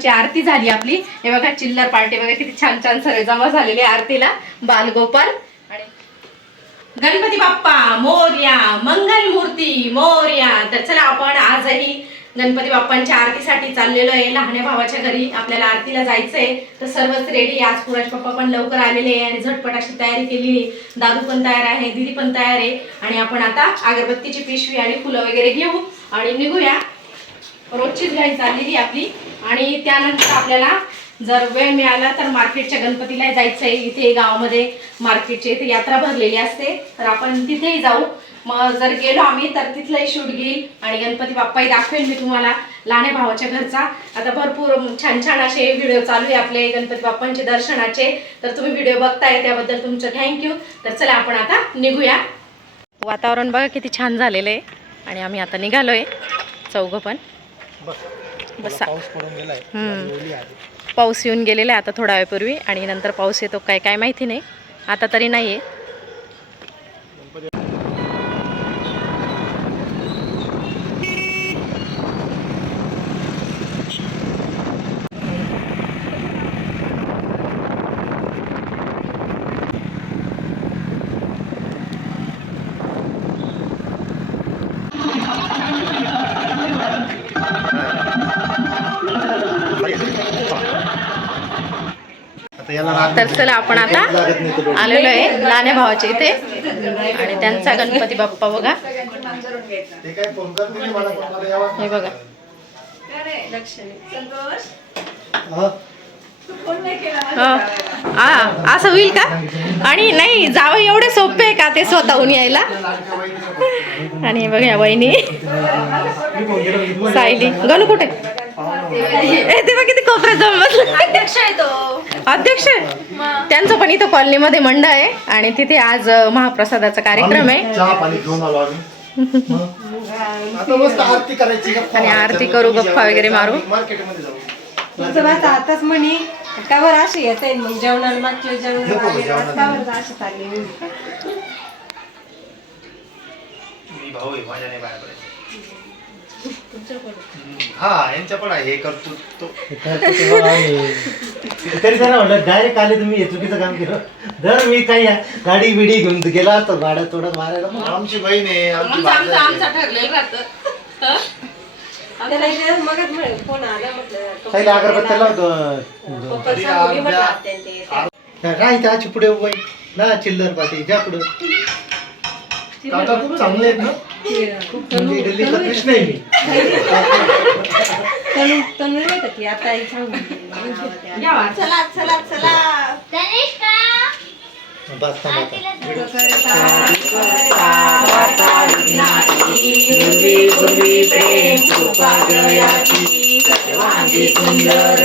ची आरती झाली आपली. हे बघा चिल्लर पार्टी बघा किती छान छान सर्व जमा झालेले आरतीला. बालगोपाल आणि गणपती बाप्पा मोर्या मंगल मूर्ती मोर्या. तर चला आपण आजही गणपती बाप्पांच्या आरतीसाठी चाललेलो आहे. लहान्या भावाच्या घरी आपल्याला आरतीला जायचंय. तर सर्वच रेडी आज पुराज पप्पा पण लवकर आलेले आहे आणि झटपट अशी तयारी केली दादू पण तयार आहे दिदी पण तयार आहे. आणि आपण आता अगरबत्तीची पिशवी आणि फुलं वगैरे घेऊ आणि निघूया. रोजचीच घाई चाललेली आपली. आणि त्यानंतर आपल्याला जर वेळ मिळाला तर मार्केटच्या गणपतीला जायचं आहे इथे गावामध्ये मार्केटची इथे यात्रा भरलेली असते. तर आपण तिथेही जाऊ. मग जर गेलो आम्ही तर तिथलंही शूट घेईल. आणि गणपती बाप्पाही दाखवेल मी तुम्हाला लहाने भावाच्या घरचा. आता भरपूर छान छान असे व्हिडिओ चालू आहे आपले गणपती बाप्पांचे दर्शनाचे. तर तुम्ही व्हिडिओ बघताय त्याबद्दल तुमचं थँक्यू तर चला आपण आता निघूया. वातावरण बघा किती छान झालेलं आहे. आणि आम्ही आता निघालोय. चौघं पण. बसा. पाऊस येऊन गेलेला आहे आता थोड्या वेळापूर्वी आणि नंतर पाऊस येतो काय काय माहिती नाही. आता तरी नाही आहे तर चला आपण आता आलेलो आहे लहान्या भावाच्या इथे. आणि त्यांचा गणपती बाप्पा बघा. हे बघा. असं होईल का? आणि नाही जावं एवढे सोपे आहे का ते स्वतःहून यायला? आणि बघा या वहिनी. सायली. गणू कुठे? ते बघ किती कोपऱ्यात जाऊन बसला अध्यक्ष आहे तो अध्यक्ष. त्यांचं पण इथं कॉलनीमध्ये मंडळ आहे आणि तिथे आज महाप्रसादाचा कार्यक्रम आहे. हं. आणि आरती. करू, गप्पा वगैरे मारू. आताच म्हणी कावर अशी येत आहे मग जेवणाला मागच्या जेवणाला अशी चालली भाऊ आहे माझ्या नाही बाहेर पडायचं. हा यांच्या पण आहे हे करतो तो. तरी त्यांना म्हटलं डायरेक्ट आले तुम्ही हे चुकीचं काम केलं. जर मी काही गाडी बिडी घेऊन गेला तर भाड्या थोडं मारायला मग आमची बहीण आहे आमची आमचं भाची आमचं आहे. ठरलेलं राहतं. त्याला इथे मगच म्हणे फोन आला म्हटलं काही अगरबत्त्याला होतं पप्पा सांगू दे म्हटलं ते. पुढे उभा. ना चिल्लर पाठी ज्या पुढे. काका खूप चांगले आहेत ना? खूप म्हणजे गल्लीचा आहे मी. सुंदर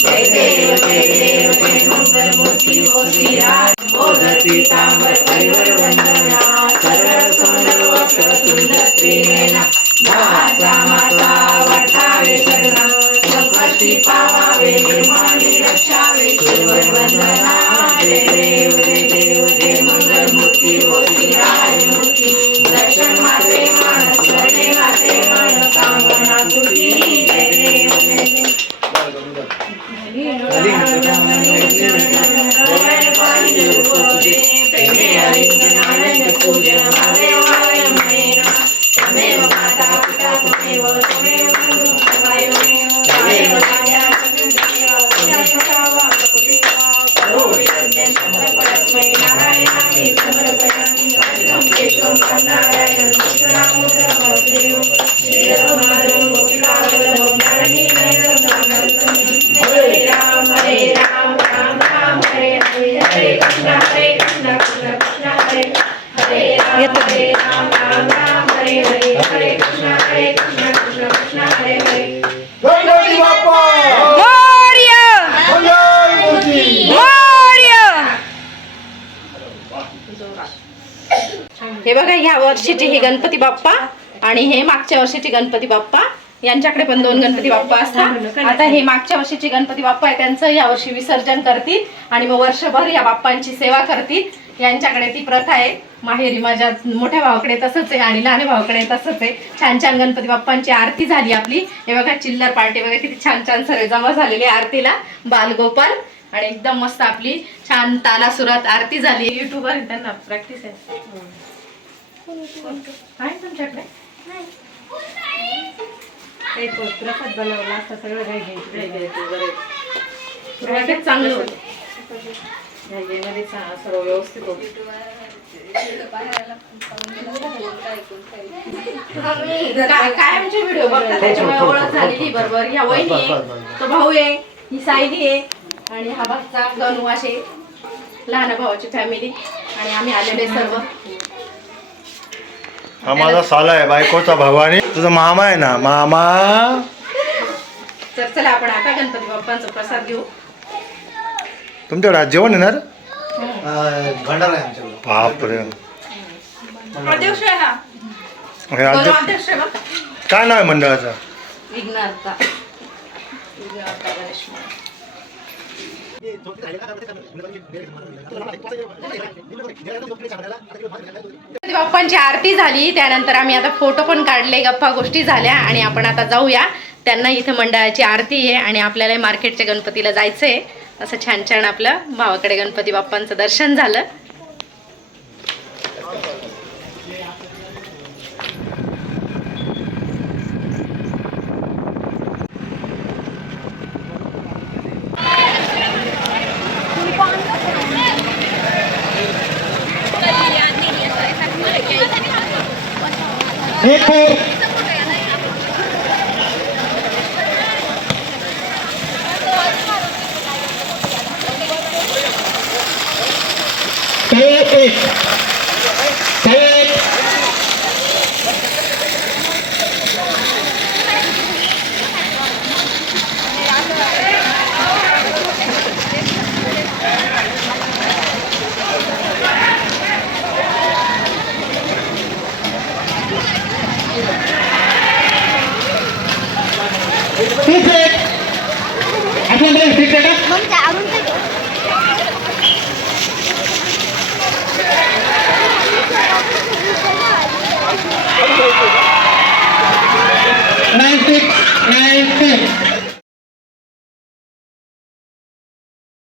जय देव जय देव जय मंगल मूर्ती मोशिया मोदती कांबर परिवर वंदना सरळ सुंदर वस्त्र सुंदर त्रिनेना दासा माता वाटावे सगळा संकष्टी पावावे निर्माणी रक्षावे शिवर वंदना जय देव जय తమేవ మాతా పితా తమేవ తమేవ తమేవ हे बघा ह्या वर्षीचे हे गणपती बाप्पा आणि हे मागच्या वर्षीचे गणपती बाप्पा. यांच्याकडे पण दोन गणपती बाप्पा असतात. आता हे मागच्या वर्षीचे गणपती बाप्पा आहे त्यांचं या वर्षी विसर्जन करतील आणि मग वर्षभर या बाप्पांची सेवा करतील. यांच्याकडे ती प्रथा आहे. माहेरी माझ्या मोठ्या भावाकडे तसंच आहे आणि लहान भावाकडे तसंच आहे. छान छान गणपती बाप्पांची आरती झाली आपली. हे बघा चिल्लर पार्टी वगैरे किती छान छान सर्व जमा झालेली आरतीला. बालगोपाल आणि एकदम मस्त आपली छान ताला सुरात आरती झाली. युट्यूबवर त्यांना प्रॅक्टिस आहे. आहे तुमच्याकडे? ते तो प्रसाद बनवला असता सगळं काही घ्यायचं सुरुवातीच चांगलं होतं. सर्व व्यवस्थित होतं. काय काय आमचे व्हिडिओ बघतात त्याच्यामुळे ओळख झालेली बरोबर. ह्या वहिनी आहे तो भाऊ आहे ही सायली आहे आणि हा भागचा गणू असे लहान भावाची फॅमिली आणि आम्ही आलेले सर्व. हा माझा साला आहे बायकोचा आणि तुझा मामा आहे ना मामा. तर चला आपण आता गणपती बाप्पांचा प्रसाद घेऊ. तुमच्याकडे आज जेवण येणार? अं, भंडारा आहे आमच्याकडे. बापरे. अध्यक्ष आहे हा. हे गणू अध्यक्ष अध्यक्ष आहे बघा काय नाव आहे मंडळाचं? गणेश. गणपती बाप्पांची आरती झाली त्यानंतर आम्ही आता फोटो पण काढले गप्पा गोष्टी झाल्या आणि आपण आता जाऊया. त्यांना इथं मंडळाची आरती आहे आणि आपल्याला मार्केटच्या गणपतीला जायचंय. असं छान छान आपलं भावाकडे गणपती बाप्पांचं दर्शन झालं. Eco! Eco!